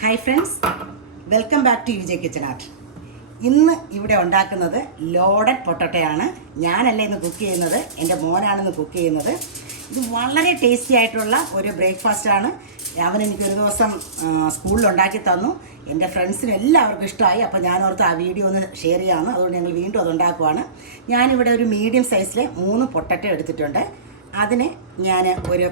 Hi friends, welcome back to Vijay kitchen art. ഇന്ന് ഇവിടെ ഉണ്ടാക്കുന്നത് ലോഡഡ് പൊട്ടറ്റോയാണ്. ഞാനല്ല ഇന്ന് കുക്ക് ചെയ്യുന്നത്, എൻ്റെ മോനാണ് കുക്ക് ചെയ്യുന്നത്. ഇത് വളരെ ടേസ്റ്റി ആയിട്ടുള്ള ഒരു ബ്രേക്ക്ഫാസ്റ്റാണ്. അവൻ എനിക്കൊരു ദിവസം സ്കൂളിൽ ഉണ്ടാക്കി തന്നു. എൻ്റെ ഫ്രണ്ട്സിന് എല്ലാവർക്കും ഇഷ്ടമായി. അപ്പോൾ ഞാനോർത്ത് ആ വീഡിയോ ഒന്ന് ഷെയർ ചെയ്യാമെന്ന്. അതുകൊണ്ട് ഞങ്ങൾ വീണ്ടും അത് ഉണ്ടാക്കുവാണ്. ഞാനിവിടെ ഒരു മീഡിയം സൈസിലെ 3 പൊട്ടറ്റോ എടുത്തിട്ടുണ്ട്. അതിനെ ഞാൻ ഒരു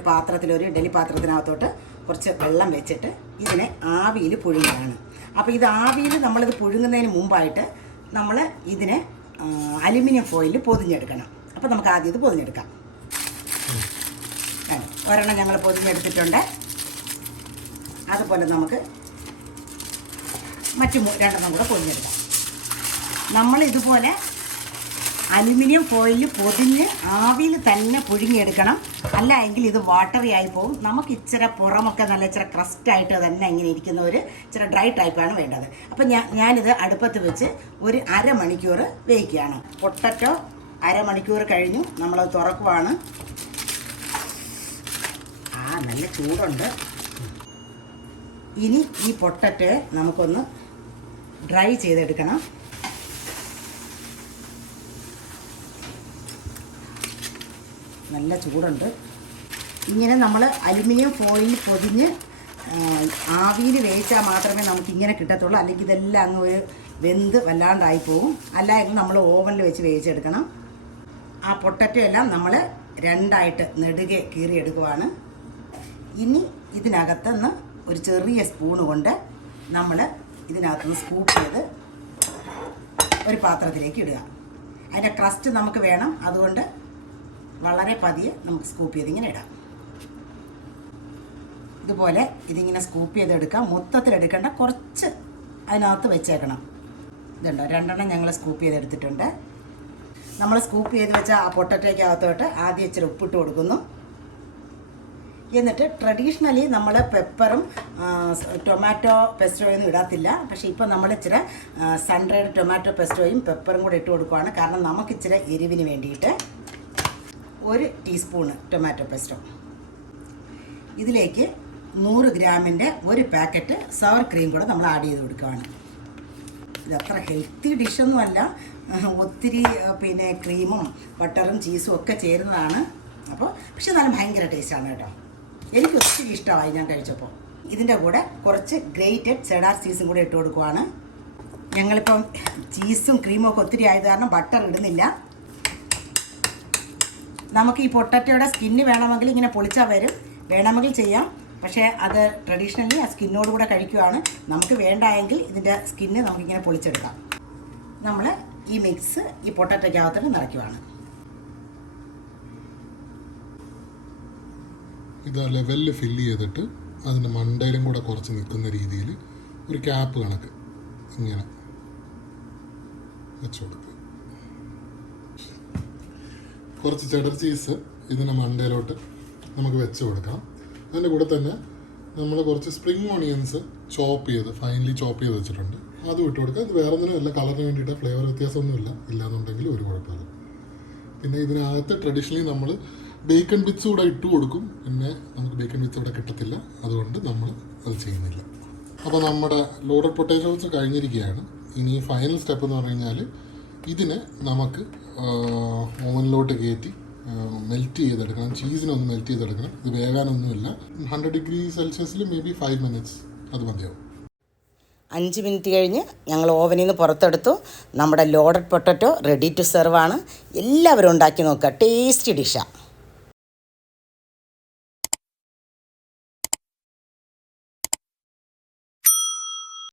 ഇഡലി പാത്രത്തിനകത്തോട്ട് കുറച്ച് വെള്ളം വെച്ചിട്ട് ഇതിനെ ആവിയിൽ പുഴുങ്ങുകയാണ്. അപ്പോൾ ഇത് ആവിയിൽ നമ്മളിത് പുഴുങ്ങുന്നതിന് മുമ്പായിട്ട് നമ്മൾ ഇതിനെ അലുമിനിയം ഫോയിലിൽ പൊതിഞ്ഞെടുക്കണം. അപ്പോൾ നമുക്ക് ആദ്യം ഇത് പൊതിഞ്ഞെടുക്കാം. ഒരെണ്ണം ഞങ്ങൾ പൊതിഞ്ഞെടുത്തിട്ടുണ്ട്. അതുപോലെ നമുക്ക് മറ്റു 2 കൂടെ പൊതിഞ്ഞെടുക്കാം. നമ്മൾ ഇതുപോലെ അലുമിനിയം ഫോയിലിൽ പൊതിഞ്ഞ് ആവിയിൽ തന്നെ പുഴുങ്ങിയെടുക്കണം. അല്ല എങ്കിൽ ഇത് വാട്ടറി ആയി പോകും. നമുക്ക് ഇച്ചിരി പുറമൊക്കെ നല്ല ഇച്ചിരി ക്രസ്റ്റായിട്ട് തന്നെ ഇങ്ങനെ ഇരിക്കുന്ന ഒരു ഇച്ചിരി ഡ്രൈ ടൈപ്പാണ് വേണ്ടത്. അപ്പം ഞാനിത് അടുപ്പത്ത് വെച്ച് ഒരു അരമണിക്കൂർ വേവിക്കുകയാണ്. പൊട്ടറ്റോ അരമണിക്കൂർ കഴിഞ്ഞു. നമ്മളത് തുറക്കുവാണ്. നല്ല ചൂടുണ്ട്. ഇനി ഈ പൊട്ടറ്റോ നമുക്കൊന്ന് ഡ്രൈ ചെയ്തെടുക്കണം. നല്ല ചൂടുണ്ട്. ഇങ്ങനെ നമ്മൾ അലുമിനിയം ഫോയിലിൽ പൊതിഞ്ഞ് ആവിയിൽ വേവിച്ചാൽ മാത്രമേ നമുക്ക് ഇങ്ങനെ കിട്ടത്തുള്ളൂ. അല്ലെങ്കിൽ ഇതെല്ലാം അങ്ങ് ഒരു വെന്ത് വല്ലാണ്ടായി പോകും. അല്ലെങ്കിൽ നമ്മൾ ഓവനിൽ വെച്ച് വേവിച്ചെടുക്കണം. ആ പൊട്ടറ്റോ എല്ലാം നമ്മൾ 2ആയിട്ട് നെടുകെ കീറിയെടുക്കുവാണ്. ഇനി ഇതിനകത്തുനിന്ന് ഒരു ചെറിയ സ്പൂണ് കൊണ്ട് നമ്മൾ ഇതിനകത്തുനിന്ന് സ്കൂപ്പ് ചെയ്ത് ഒരു പാത്രത്തിലേക്ക് ഇടുക. അതിൻ്റെ ക്രസ്റ്റ് നമുക്ക് വേണം. അതുകൊണ്ട് വളരെ പതിയെ നമുക്ക് സ്കൂപ്പ് ചെയ്ത് ഇങ്ങനെ ഇടാം. ഇതുപോലെ ഇതിങ്ങനെ സ്കൂപ്പ് ചെയ്തെടുക്കാം. മൊത്തത്തിലെടുക്കേണ്ട, കുറച്ച് അതിനകത്ത് വെച്ചേക്കണം. ഇതുണ്ടോ, 2 ഞങ്ങൾ സ്കൂപ്പ് ചെയ്തെടുത്തിട്ടുണ്ട്. നമ്മൾ സ്കൂപ്പ് ചെയ്ത് വെച്ച ആ പൊട്ടറ്റോയ്ക്കകത്തോട്ട് ആദ്യം ഇച്ചിരി ഉപ്പിട്ട് കൊടുക്കുന്നു. എന്നിട്ട് ട്രഡീഷണലി നമ്മൾ പെപ്പറും ടൊമാറ്റോ പെസ്റ്റോയൊന്നും ഇടത്തില്ല. പക്ഷേ ഇപ്പം നമ്മൾ ഇച്ചിരി സൺഡ്രൈഡ് ടൊമാറ്റോ പെസ്റ്റോയും പെപ്പറും കൂടെ ഇട്ട് കൊടുക്കുകയാണ്. കാരണം നമുക്കിച്ചിരി എരിവിന് വേണ്ടിയിട്ട് 1 ടീസ്പൂണ് ടൊമാറ്റോ പെസ്റ്റോ. ഇതിലേക്ക് 100 ഗ്രാമിൻ്റെ 1 പാക്കറ്റ് സവർ ക്രീം കൂടെ നമ്മൾ ആഡ് ചെയ്ത് കൊടുക്കുകയാണ്. ഇതത്ര ഹെൽത്തി ഡിഷൊന്നുമല്ല. ഒത്തിരി ക്രീമും ബട്ടറും ചീസും ഒക്കെ ചേരുന്നതാണ്. അപ്പോൾ പക്ഷെ നല്ല ഭയങ്കര ടേസ്റ്റാണ് കേട്ടോ. എനിക്ക് ഒത്തിരി ഇഷ്ടമായി ഞാൻ കഴിച്ചപ്പോൾ. ഇതിൻ്റെ കൂടെ കുറച്ച് ഗ്രേറ്റഡ് ചെഡാർ ചീസും കൂടെ ഇട്ട് കൊടുക്കുവാണ്. ഞങ്ങളിപ്പം ചീസും ക്രീമും ഒക്കെ ഒത്തിരി ആയത് കാരണം ബട്ടർ ഇടുന്നില്ല. നമുക്ക് ഈ പൊട്ടറ്റോയുടെ സ്കിന്ന് വേണമെങ്കിൽ ഇങ്ങനെ പൊളിച്ചാൽ വരും, വേണമെങ്കിൽ ചെയ്യാം. പക്ഷേ അത് ട്രഡീഷണലി ആ സ്കിന്നോട് കൂടെ കഴിക്കുകയാണ്. നമുക്ക് വേണ്ടായെങ്കിൽ ഇതിൻ്റെ സ്കിന്ന് നമുക്കിങ്ങനെ പൊളിച്ചെടുക്കാം. നമ്മൾ ഈ മിക്സ് ഈ പൊട്ടറ്റോയ്ക്കകത്തോട്ട് നിറയ്ക്കുവാണ്. ഇത് ലെവലിൽ ഫില്ല് ചെയ്തിട്ട് അതിൻ്റെ മണ്ടയിലും കൂടെ കുറച്ച് നിൽക്കുന്ന രീതിയിൽ ഒരു ക്യാപ്പ് കണക്ക് ഇങ്ങനെ വെച്ച് കൊടുക്കുക. കുറച്ച് ചെഡർ ചീസ് ഇതിൻ്റെ മണ്ടയിലോട്ട് നമുക്ക് വെച്ച് കൊടുക്കാം. അതിൻ്റെ കൂടെ തന്നെ നമ്മൾ കുറച്ച് സ്പ്രിംഗ് ഓണിയൻസ് ഫൈനലി ചോപ്പ് ചെയ്ത് വെച്ചിട്ടുണ്ട്. അതും ഇട്ട് കൊടുക്കുക. ഇത് വേറെ ഒന്നിനുമല്ല, കളറിന് വേണ്ടിയിട്ട്. ഫ്ലേവർ വ്യത്യാസമൊന്നുമില്ല. ഇല്ലാന്നുണ്ടെങ്കിൽ ഒരു കുഴപ്പമില്ല. പിന്നെ ഇതിനകത്ത് ട്രഡീഷണലി നമ്മൾ ബേക്കൺ ബിറ്റ്സ് കൂടെ ഇട്ട് കൊടുക്കും. പിന്നെ നമുക്ക് ബേക്കൺ ബിറ്റ്സ് ഇവിടെ കിട്ടത്തില്ല, അതുകൊണ്ട് നമ്മൾ അത് ചെയ്യുന്നില്ല. അപ്പോൾ നമ്മുടെ ലോഡഡ് പൊട്ടാറ്റോസ് കഴിഞ്ഞിരിക്കുകയാണ്. ഇനി ഫൈനൽ സ്റ്റെപ്പ് എന്ന് പറഞ്ഞു കഴിഞ്ഞാൽ ഇതിനെ നമുക്ക് ഓവനിലോട്ട് കയറ്റി മെൽറ്റ് ചെയ്തെടുക്കണം. ചീസിനൊന്ന് മെൽറ്റ് ചെയ്തെടുക്കണം. ഇത് വേകാനൊന്നുമില്ല. 100 ഡിഗ്രി സെൽഷ്യസിൽ മേ ബി 5 മിനിറ്റ്സ് അത് മതിയാവും. 5 മിനിറ്റ് കഴിഞ്ഞ് ഞങ്ങൾ ഓവനിൽ നിന്ന് പുറത്തെടുത്തു. നമ്മുടെ loaded potato ready to serve ആണ്. എല്ലാവരും ഉണ്ടാക്കി നോക്കുക. ടേസ്റ്റി ഡിഷാണ്.